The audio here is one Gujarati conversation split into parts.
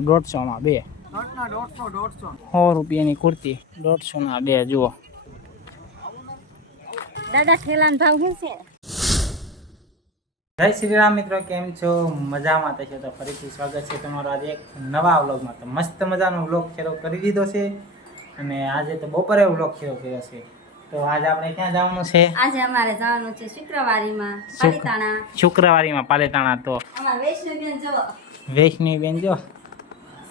દોઢસોમાં બે. સો રૂપિયાની કુર્તી. દોઢસોના બે જુઓ. દાદા ઠેલાનો ભાવ શું છે? જય શ્રી રામ મિત્રો કેમ છો? મજામાં થશે તો ફરીથી સ્વાગત છે તમારો આજે એક નવા વ્લોગમાં. તો મસ્ત મજાનો વ્લોગ શરૂ કરી દીધો છે અને આજે તો બપોરે વ્લોગ શરૂ કર્યો છે. તો આજે આપણે ક્યાં જવાનું છે? આજે અમારે જવાનું છે શુક્રવારીમાં પાલીતાણા. શુક્રવારીમાં પાલીતાણા તો અમારા વૈષ્ણવબેન જો વૈષ્ણવી બેન જો.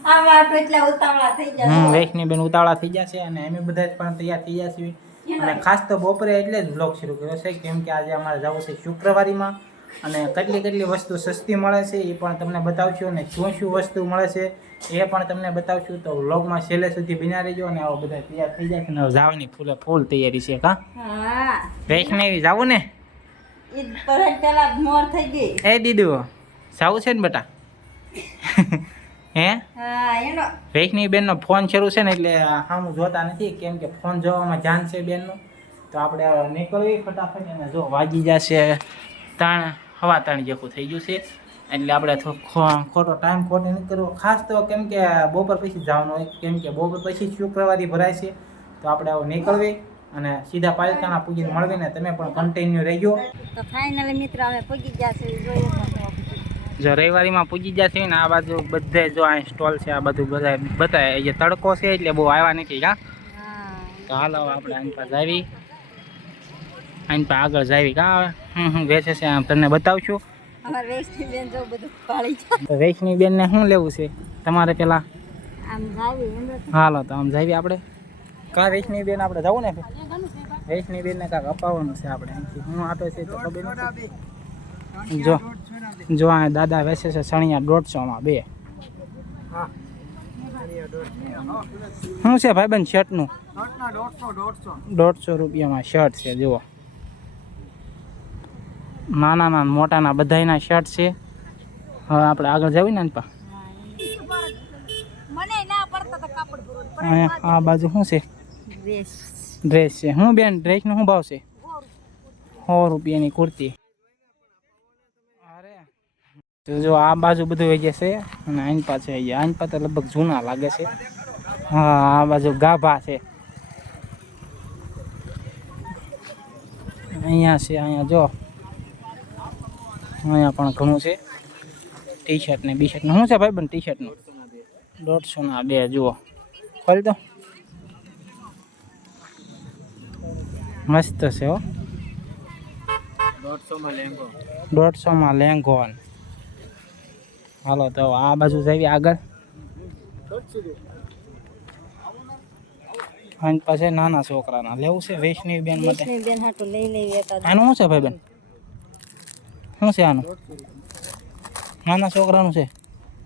તો એટલા ઉતાવળા થઈ હમ જાય વૈષ્ણવી બેન ઉતાવળા થઈ જશે અને એમ બધા પણ તૈયાર થઈ જશે અને ખાસ તો બપોરે એટલે જ વ્લોગ શરૂ કર્યો છે કેમ કે આજે અમારે જવું છે શુક્રવારીમાં. અને કેટલી કેટલી વસ્તુ સસ્તી મળે છે એ પણ તમને બતાવશું અને શું શું વસ્તુ મળે છે એ પણ તમને બતાવશું. તો વ્લોગમાં છેલ્લે સુધી બિના રહેજો અને આવો બધા તૈયાર થઈ જાય અને જવાની ફૂલે ફૂલ તૈયારી છે કા? વૈષ્ણવી જાવું ને? એ દીદુ જાવું છે ને બેટા? હે? વૈષ્ણવી બેનનો ફોન શરૂ છે ને એટલે સામું જોતા નથી. કેમ કે ફોન જોવામાં જાન છે બેનનું. તો આપણે નીકળવી ફટાફટ અને જો વાગી જશે તાણ હવા તાણ જેવું થઈ ગયું છે. એટલે આપણે ખોટો ટાઈમ ખોટો નહીં કરવો. ખાસ તો કેમ કે બપોર પછી જવાનું હોય. કેમ કે બપોર પછી શુક્રવારી ભરાય છે. તો આપણે હવે નીકળવી અને સીધા પાલિકાના પૂજીને મળવીને તમે પણ કન્ટિન્યુ રહેજો. તો ફાઇનલી મિત્ર અમે પૂજી ગયા છે જોઈએ. જો રવિવારીમાં પૂજી જશે ને આ બાજુ બધે જો આ સ્ટોલ છે આ બધું બધા બતાવે. જે તડકો છે એટલે બહુ આવ્યા નથી કા હા. તો હાલો આપણે આની પાસે આવી. આની પાસે આગળ જાવી. કા હવે હમ હમ વેચે છે આમ તમને બતાવશું. વૈષ્ણવી બેનને શું લેવું છે? તમારે પેલા? હાલો તો આમ જાવી આપણે. કા વૈષ્ણવી બેન આપણે જવું ને? વૈષ્ણવી બેનને કાંક અપાવવાનું છે આપણે હું આપે છે તો ખબર જો જો આ દાદા વેચે છે સણિયા દોઢસોમાં બે. હા. શું છે ભાઈબંધ શર્ટનું? દોઢસો રૂપિયામાં શર્ટ છે જુઓ. નાના નાના મોટાના બધાયના શર્ટ છે. હવે આપણે આગળ જવું ને પા મને ના પડતા તો કાપડ ભરવું અહીંયા આ બાજુ શું છે? ડ્રેસ છે. હું બેન ડ્રેસનો શું ભાવ છે? સો રૂપિયાની કુર્તી. તો જો આ બાજુ બધું આવી જશે અને આની પાસે આવી જાય આની પાસે લગભગ જૂના લાગે છે. હા આ બાજુ ગાભા છે. અહીંયા છે અહીંયા જો. અહીંયા પણ ઘણું છે. ટી શર્ટ ને બી શર્ટ શું છે ભાઈ બન ટી શર્ટનું દોઢસો ના બે જુઓ. ખોલ તો મસ્ત છે હો. દોઢસોમાં લેંગો. દોઢસોમાં લેંગો. હાલો તો આ બાજુ જઈએ આગળ. પછી નાના છોકરાના. લેવું છે વૈષ્ણવી બેન માટે આનું શું છે ભાઈ બેન શું છે આનું? નાના છોકરાનું છે?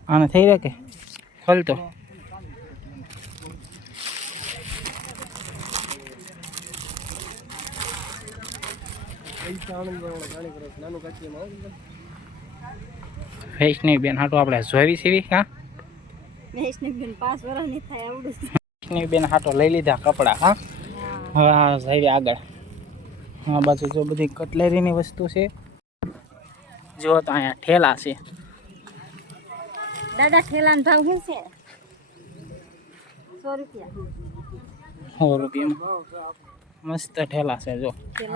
આને થઈ રહે કે? ખોલ તો. વૈષ્ણવી બેન હાટું આપણે જોવી સીવી હા. વૈષ્ણવી બેન હાટો લઈ લીધા કપડાં હા? હા. જઈએ આગળ. હા બાજુ જો બધી કટલેરીની વસ્તુ છે. જો તો અહીંયા ઠેલા છે. દાદા ઠેલાનો ભાવ શું છે? સો રૂપિયા. સો રૂપિયામાં મસ્ત ઠેલા છે જો. તે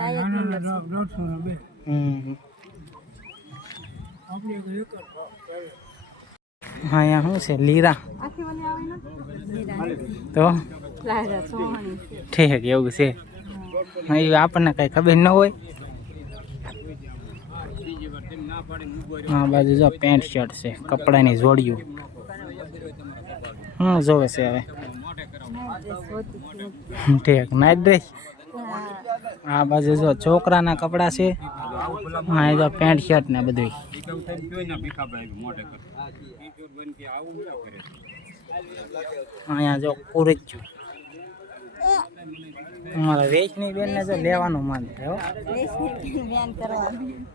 લાયક નંબર છે. દોઢસો બે હમ અહીંયા શું છે લીરા આખી વાલી આવે ને લીલા. તો લાયરા સોહાણી છે. ઠીક એવું છે હા, એ આપણને કઈ ખબર ન હોય હા બાજુ જો પેન્ટ શર્ટ છે કપડાની જોડિયું હું જોવે છે હવે ડ્રેસ હોતી છે. ઠીક નાઇટ ડ્રેસ હા. આ બાજુ જો છોકરાના કપડાં છે હા એ જો પેન્ટ શર્ટ ને બધું અહીંયા જો કુરચ્યું અમારા વેચની બેનને જો લેવાનું મન થાય હો. વૈષ્ણવબેન બેન કરવાનું.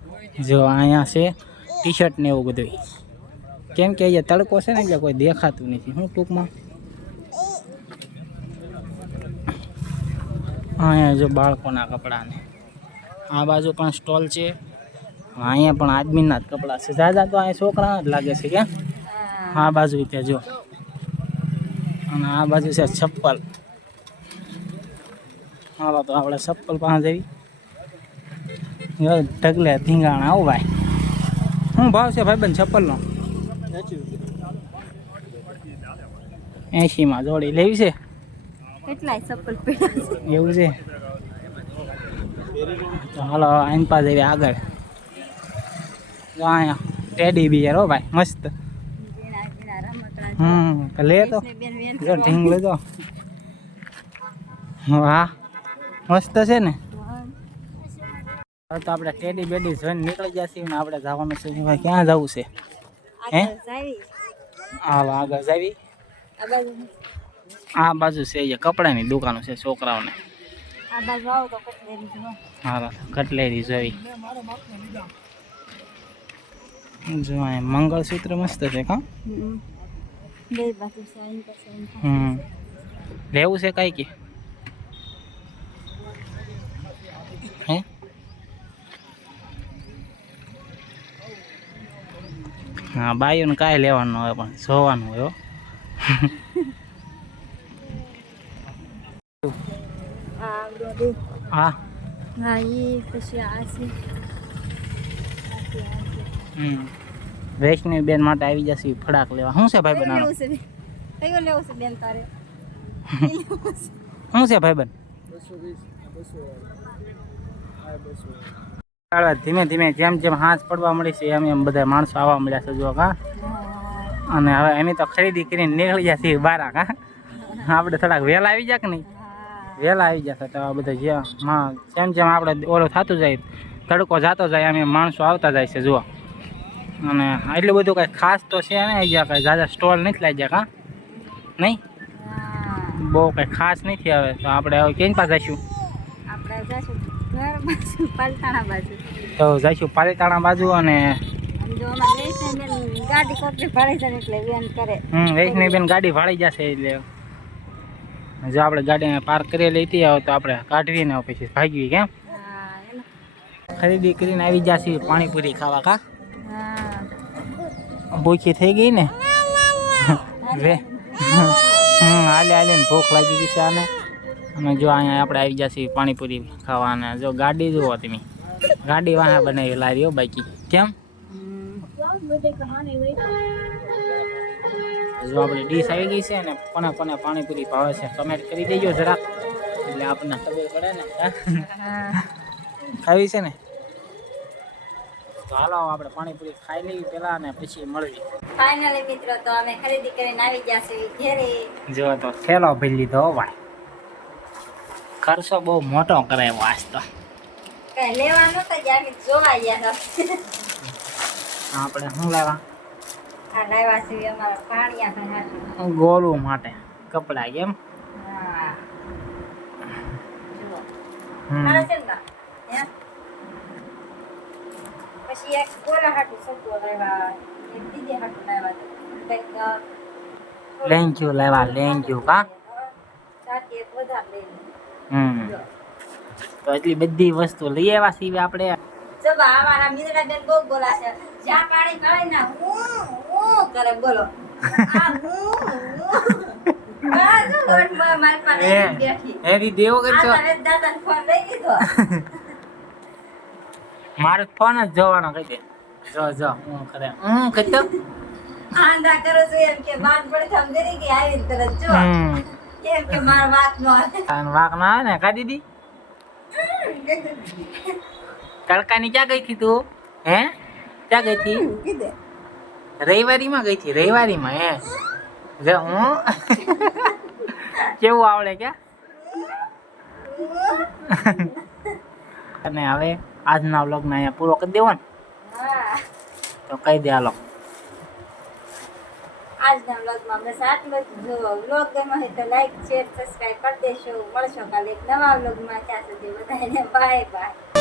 જો અહીંયા છે ટી શર્ટ ને એવું બધું કેમ કે અહીંયા તડકો છે ને એટલે કોઈ દેખાતું નથી. હું ટૂંકમાં? અહીંયા જો બાળકોના કપડાં ને આ બાજુ પણ સ્ટોલ છે. અહીંયા પણ આદમીના જ કપડાં છે. દાદા તો અહીંયા છોકરાના જ લાગે છે ક્યાં આ બાજુ ત્યાં જો. અને આ બાજુ છે ચપ્પલ. હાલો તો આપણે ચપ્પલ પાસે જવી ઢગલે ધીંગાણા. આવું ભાઈ. શું ભાવ છે ભાઈ બેન ચપ્પલનો? એંશીમાં જોડી લેવી છે? કેટલાય ચપ્પલ પડ્યા એવું છે? તો હાલો આઈન પાસે જઈએ આગળ. અહીંયા ટેડી બિયર હો ભાઈ મસ્ત. હમ લે તો. જો ઢીંગ લેજો વાહ મસ્ત છે ને. તો આપણે ટેડી બેડી જોઈને નીકળી જશે ને આપણે જવાનું છે. ભાઈ ક્યાં જવું છે? હે? હાલો આગળ જાવી. આ બાજુ છે એ કપડાની દુકાનો છે છોકરાઓને. હા કટલેરી જો જોઈ. જો આ મંગળસૂત્ર મસ્ત છે કા? હમ. લેવું છે કાંઈ કે? હે? હા બાઈઓને કાંઈ લેવાનું હોય પણ જોવાનું હોય હો. હા. ઈ પછી આ છે. વૈષ્ણવી બેન માટે આવી જશે ફડાક લેવા. શું છે ભાઈ બનાવો? કયો લેવું છે બેન? તારે? શું છે ભાઈ બન? ધીમે ધીમે જેમ જેમ હાથ પડવા મળી છે એમ એમ બધા માણસો આવવા મળ્યા છે જો કા. અને હવે એની તો ખરીદી કરીને નીકળી જશે બારા કા આપણે થોડાક વહેલા આવી જાય કે નહીં? વેલા વહેલા આવી જશે તો આ બધા જે હા જેમ જેમ આપણે ઓલો થતું જાય તડકો જાતો જાય એમ એમ માણસો આવતા જાય છે જુઓ. અને એટલું બધું કાંઈ ખાસ તો છે ને અહીંયા કાંઈ ઝાઝા સ્ટોલ નથી લાગ્યા કા? નહીં? હા. બહુ કાંઈ ખાસ નથી હવે તો આપણે હવે ક્યાંય પાસે જઈશું? આપણે જઈશું ઘર બાજુ પાલતાણા બાજુ. તો જઈશું પાલીતાણા બાજુ અને આમ જો અમારે વૈષ્ણવ બેન ગાડી કોકરી ભાડે છે ને એટલે વેન કરે. હમ વૈષ્ણવી બેન ગાડી ભાળી જશે એટલે. જો આપણે ગાડીને પાર્ક કરી લેતી આવે તો આપણે કાઢવી ને પછી ભાગવી કેમ? હા એમ. ખરીદી કરીને આવી જશે પાણીપુરી ખાવા કા? હા ભૂખી થઈ ગઈ ને? રે હાલે હાલે, ને ભૂખ લાગી ગઈ છે આને. અને જો અહીંયા આપણે આવી જશે પાણીપુરી ખાવાના. જો ગાડી જુઓ તમે. ગાડી વાહ બનાવી હો બાકી. કેમ. જો આપણી ડીશ આવી ગઈ છે ને, કોને કોને પાણીપુરી ભાવે છે કમેન્ટ કરી દેજો જરાક. એટલે આપણને ખબર પડે ને ખાવી છે ને? તો હાલો આપણે પાણીપુરી ખાઈ લઈએ પેલા અને પછી મળવી ફાઇનલી મિત્રો તો અમે ખરીદી કરીને આવી ગયા છીએ ઘેરે. જો તો થેલો ભરી લીધો ભાઈ. ખર્ચો બહુ મોટો કરાયો આજ તો. કઈ નતા ગયા જોવા ગયા હતા. આપણે શું લેવા? આ લાવ્યા છીએ અમારા પાણીયા ભાઈ માટે કપડા કેમ? હા. જુઓ. હમ. સારા છે ને ના? હે? પછી એક ગોરા હાટુ સબ્બો લાવ્યા એક દીદી હાટુ લાવ્યા કંઈક અ, લેંગ્યું લેવા લેંગ્યું કા ચાકી એક વધારે લઈ લીધું. હમ જો. તો એટલી બધી વસ્તુ લઈ આવ્યા છીએ આપણે જબા અમારા મીરા બેન બહુ બોલા છે જ્યાં પાણી કાઢે ને હું હું કરે બોલો આ હું હું આ જો ગોઠમાં મારી પાસે એ બેઠી એની દેવો આ કરશો તારે દાદાને ફોન લઈ લીધો મારે ફોન જ જોવાનો કહી દે. જો જો હું કરે. હું કહેતો આંધા કરો છો એમ કે બાન પડે તો આમ ડરી આવી તરત જો એમ કે માર વાત નો તાન વાક ના આવે ને કા દીદી? તડકાની ક્યાં ગઈ હતી તું? હે? ક્યાં ગઈ હતી? રવિવારીમાં ગઈ હતી રવિવારીમાં હે? જો હું? કેવું આવડે ક્યાં? અને હવે? આજના વ્લોગને અહીંયા પૂરો કરી દેવો ને તો કહી દે હાલો આજના વ્લોગમાં બસ આટલું જ. જો વ્લોગ ગમ્યો હોય તો લાઈક શેર સબસ્ક્રાઈબ કરી દેશો. મળશો કાલે એક નવા વ્લોગમાં. ત્યાં સુધી બધાને બાય બાય.